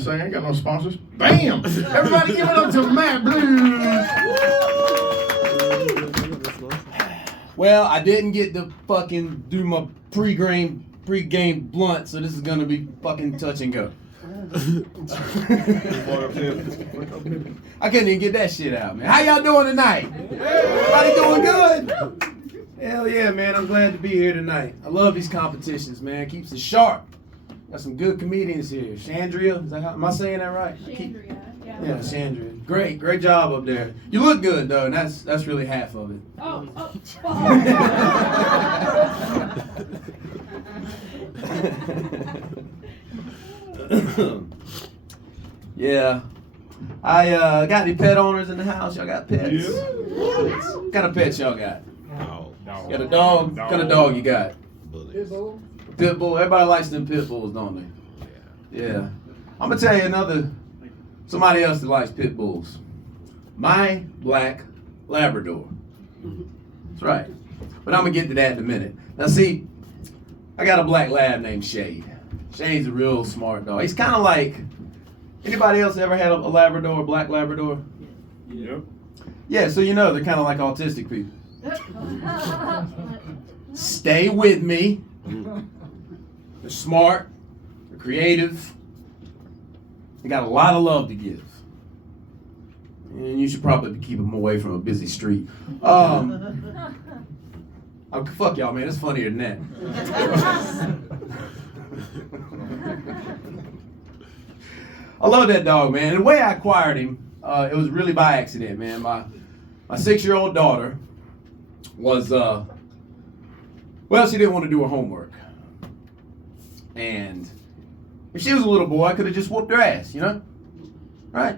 saying? Ain't got no sponsors. Bam! Everybody give it up to Matt Blues. Well, I didn't get to fucking do my pre-game blunt, so this is gonna be fucking touch and go. I couldn't even get that shit out, man. How y'all doing tonight? Everybody doing good? Hell yeah, man. I'm glad to be here tonight. I love these competitions, man. It keeps it sharp. Got some good comedians here. Chandria, is that how, am I saying that right? Chandria, yeah. Yeah, Chandria. Great job up there. You look good though, and that's really half of it. Oh. Yeah. I got any pet owners in the house? Y'all got pets? Yeah. What kind of pets y'all got? Dog. Got a dog? What kind of dog you got? Pitbull. Pit bull. Everybody likes them pit bulls, don't they? Yeah. I'm gonna tell you somebody else that likes pit bulls. My black Labrador. That's right. But I'm gonna get to that in a minute. Now see, I got a black lab named Shade. Shade's a real smart dog. He's kind of like, anybody else ever had a Labrador, a black Labrador? Yep. Yeah, so you know they're kind of like autistic people. Stay with me. They're smart. They're creative. They got a lot of love to give. And you should probably keep them away from a busy street. Fuck y'all, man. It's funnier than that. I love that dog, man. And the way I acquired him, it was really by accident, man. My 6-year-old daughter was, well, she didn't want to do her homework. And if she was a little boy, I could have just whooped her ass, you know? Right?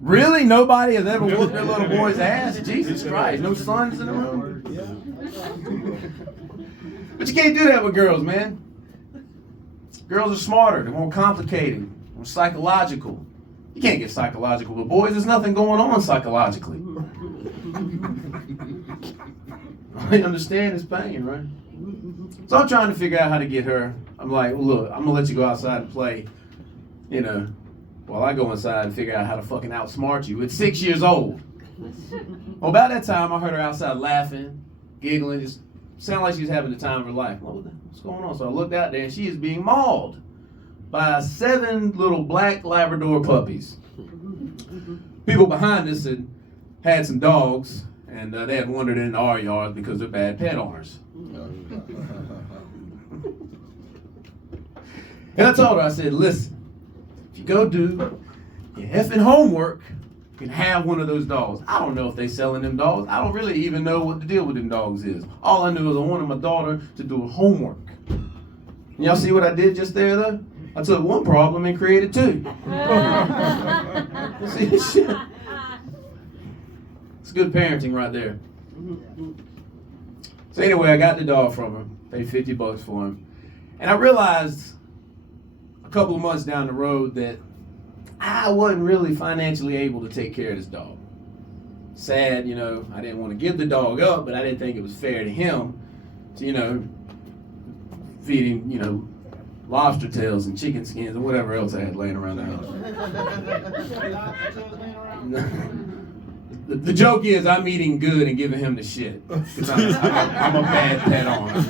Really? Nobody has ever whooped their little boy's ass? Jesus Christ. No sons in the room? But you can't do that with girls, man. Girls are smarter. They're more complicated. More psychological. You can't get psychological with boys. There's nothing going on psychologically. I understand his pain, right? So I'm trying to figure out how to get her. I'm like, well, look, I'm going to let you go outside and play, you know, while I go inside and figure out how to fucking outsmart you. At 6 years old. Well, about that time, I heard her outside laughing, giggling, just sounded like she was having the time of her life. What's going on? So I looked out there, and she is being mauled by 7 little black Labrador puppies. People behind us had some dogs, and they had wandered into our yard because they're bad pet owners. And I told her, I said, listen, if you go do your effing homework, you can have one of those dogs. I don't know if they selling them dogs. I don't really even know what the deal with them dogs is. All I knew is I wanted my daughter to do her homework. And y'all see what I did just there, though? I took one problem and created 2. See this shit? It's good parenting right there. So anyway, I got the dog from her, paid $50 for him. And I realized a couple of months down the road that I wasn't really financially able to take care of this dog. Sad, you know, I didn't want to give the dog up, but I didn't think it was fair to him to, you know, feed him, you know, lobster tails and chicken skins and whatever else I had laying around the house. The joke is I'm eating good and giving him the shit. 'Cause I'm a bad pet owner.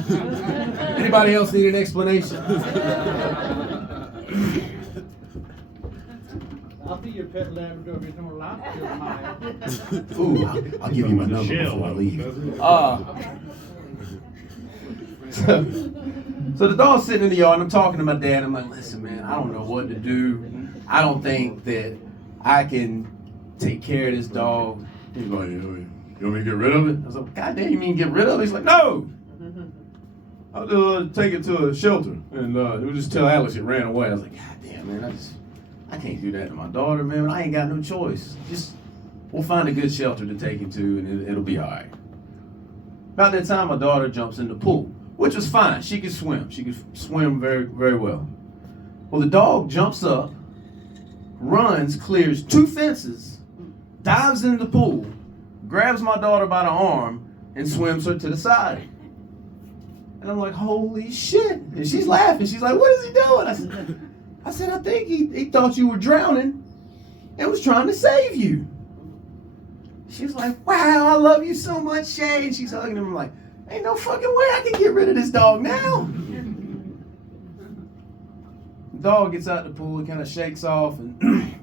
Anybody else need an explanation? I'll be your pet Labrador if you don't lobster mine. Ooh, I'll give you my number before I leave. So the dog's sitting in the yard and I'm talking to my dad. I'm like, listen, man, I don't know what to do. I don't think that I can take care of this dog. He's like, you want me to get rid of it? I was like, God damn, you mean get rid of it? He's like, no. I'll take it to a shelter. And we'll just tell Alice it ran away. I was like, God damn, man, I can't do that to my daughter, man. I ain't got no choice. We'll find a good shelter to take him to and it'll be all right. About that time, my daughter jumps in the pool, which was fine. She could swim. She could swim very, very well. Well, the dog jumps up, runs, clears 2 fences, dives in the pool, grabs my daughter by the arm, and swims her to the side. And I'm like, holy shit. And she's laughing. She's like, what is he doing? I said, I said, I think he thought you were drowning and was trying to save you. She's like, wow, I love you so much, Shay. And she's hugging him. I'm like, ain't no fucking way I can get rid of this dog now. The dog gets out the pool, he kind of shakes off, and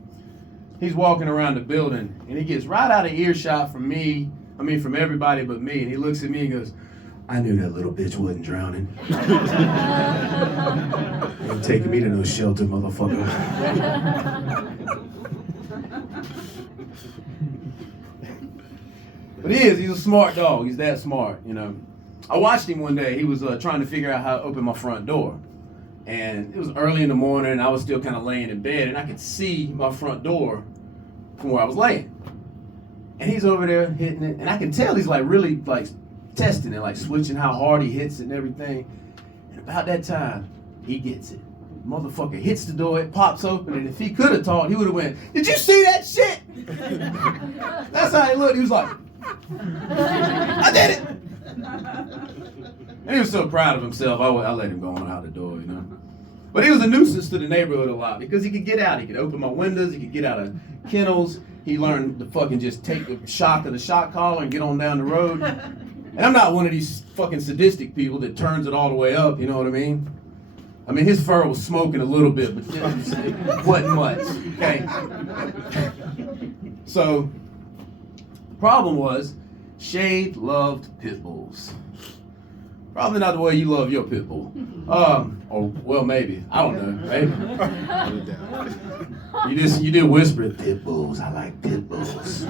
he's walking around the building, and he gets right out of earshot from me, from everybody but me, and he looks at me and goes, I knew that little bitch wasn't drowning. Ain't taking me to no shelter, motherfucker. But he's a smart dog. He's that smart, you know. I watched him one day. He was trying to figure out how to open my front door. And it was early in the morning, and I was still kind of laying in bed, and I could see my front door from where I was laying. And he's over there hitting it, and I can tell he's like really like testing it, like switching how hard he hits it and everything. And about that time, he gets it. Motherfucker hits the door, it pops open, and if he could have talked, he would have went, did you see that shit? That's how he looked. He was like, I did it. And he was so proud of himself, I let him go on out the door, you know. But he was a nuisance to the neighborhood a lot because he could get out. He could open my windows. He could get out of kennels. He learned to fucking just take the shock of the shock collar and get on down the road. And I'm not one of these fucking sadistic people that turns it all the way up, you know what I mean? I mean, his fur was smoking a little bit, but it wasn't much, okay? So, the problem was, Shade loved pit bulls. Probably not the way you love your pit bull. Or, well, maybe. I don't know. Maybe. You did whisper, pit bulls. I like pit bulls.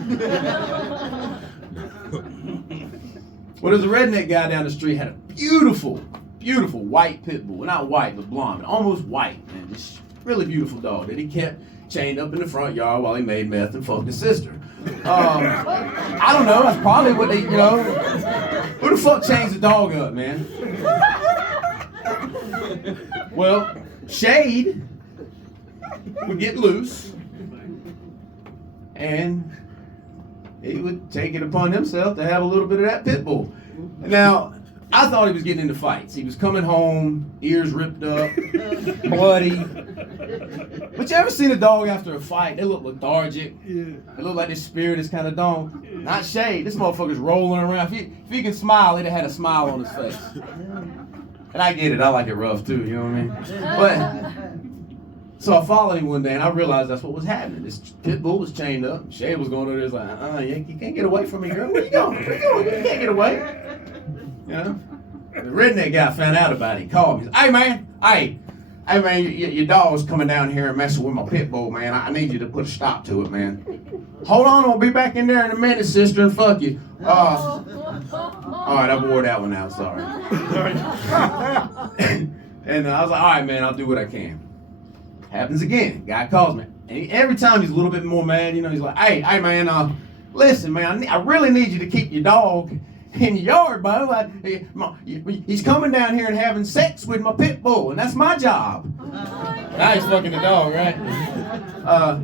Well, there's a redneck guy down the street had a beautiful, beautiful white pit bull. Not white, but blonde. Almost white, man. This really beautiful dog that he kept chained up in the front yard while he made meth and fucked his sister. I don't know. That's probably what they, you know. Who the fuck chains the dog up, man? Well, Shade would get loose, and he would take it upon himself to have a little bit of that pit bull. Now, I thought he was getting into fights. He was coming home, ears ripped up, bloody. But you ever seen a dog after a fight? They look lethargic. Yeah. They look like their spirit is kind of gone. Yeah. Not Shade. This motherfucker's rolling around. If he can smile, he'd have had a smile on his face. And I get it. I like it rough too. You know what I mean? But so I followed him one day, and I realized that's what was happening. This pit bull was chained up. Shade was going over there. He's like, you can't get away from me, girl. Where you going? Where you going? You can't get away. You know? The redneck guy found out about it. He called me. He said, hey, man. Hey, man, your dog's coming down here and messing with my pit bull, man. I need you to put a stop to it, man. Hold on, I'll be back in there in a minute, sister, and fuck you. All right, I wore that one out, sorry. And I was like, all right, man, I'll do what I can. Happens again. Guy calls me. And every time he's a little bit more mad, you know, he's like, hey, man, listen, man, I really need you to keep your dog in the yard, Bo. He's coming down here and having sex with my pit bull, and that's my job. Now he's fucking the dog, right? I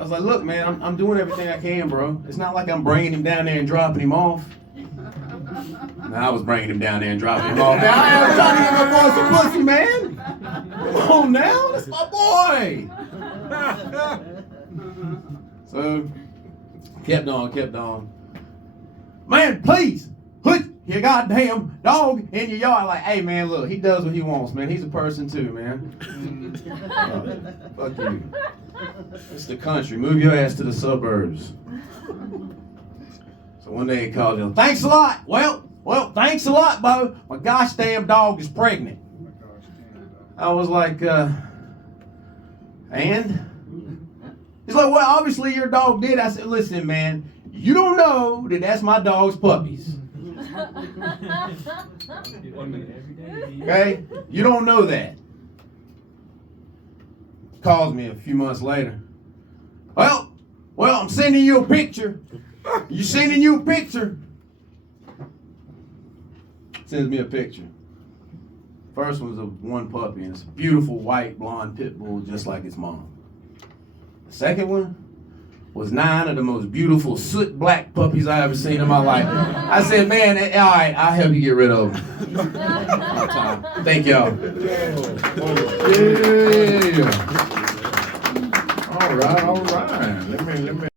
was like, look, man, I'm doing everything I can, bro. It's not like I'm bringing him down there and dropping him off. Now I was bringing him down there and dropping him off. Now I am trying to get my boy some pussy, man. Come on now, that's my boy. So, kept on. Man, please, put your goddamn dog in your yard. Like, hey, man, look, he does what he wants, man. He's a person too, man. Fuck you. It's the country. Move your ass to the suburbs. So one day he called him, thanks a lot. Well, thanks a lot, Bo. My gosh damn dog is pregnant. I was like, and? He's like, well, obviously your dog did. I said, listen, man, you don't know that that's my dog's puppies. Okay? You don't know that. Calls me a few months later. Well, I'm sending you a picture. You sending you a picture? Sends me a picture. First one was one puppy, and it's a beautiful white blonde pit bull just like its mom. The second one was 9 of the most beautiful soot black puppies I ever seen in my life. I said, man, all right, I'll help you get rid of them. Thank y'all. Yeah. All right. Let me.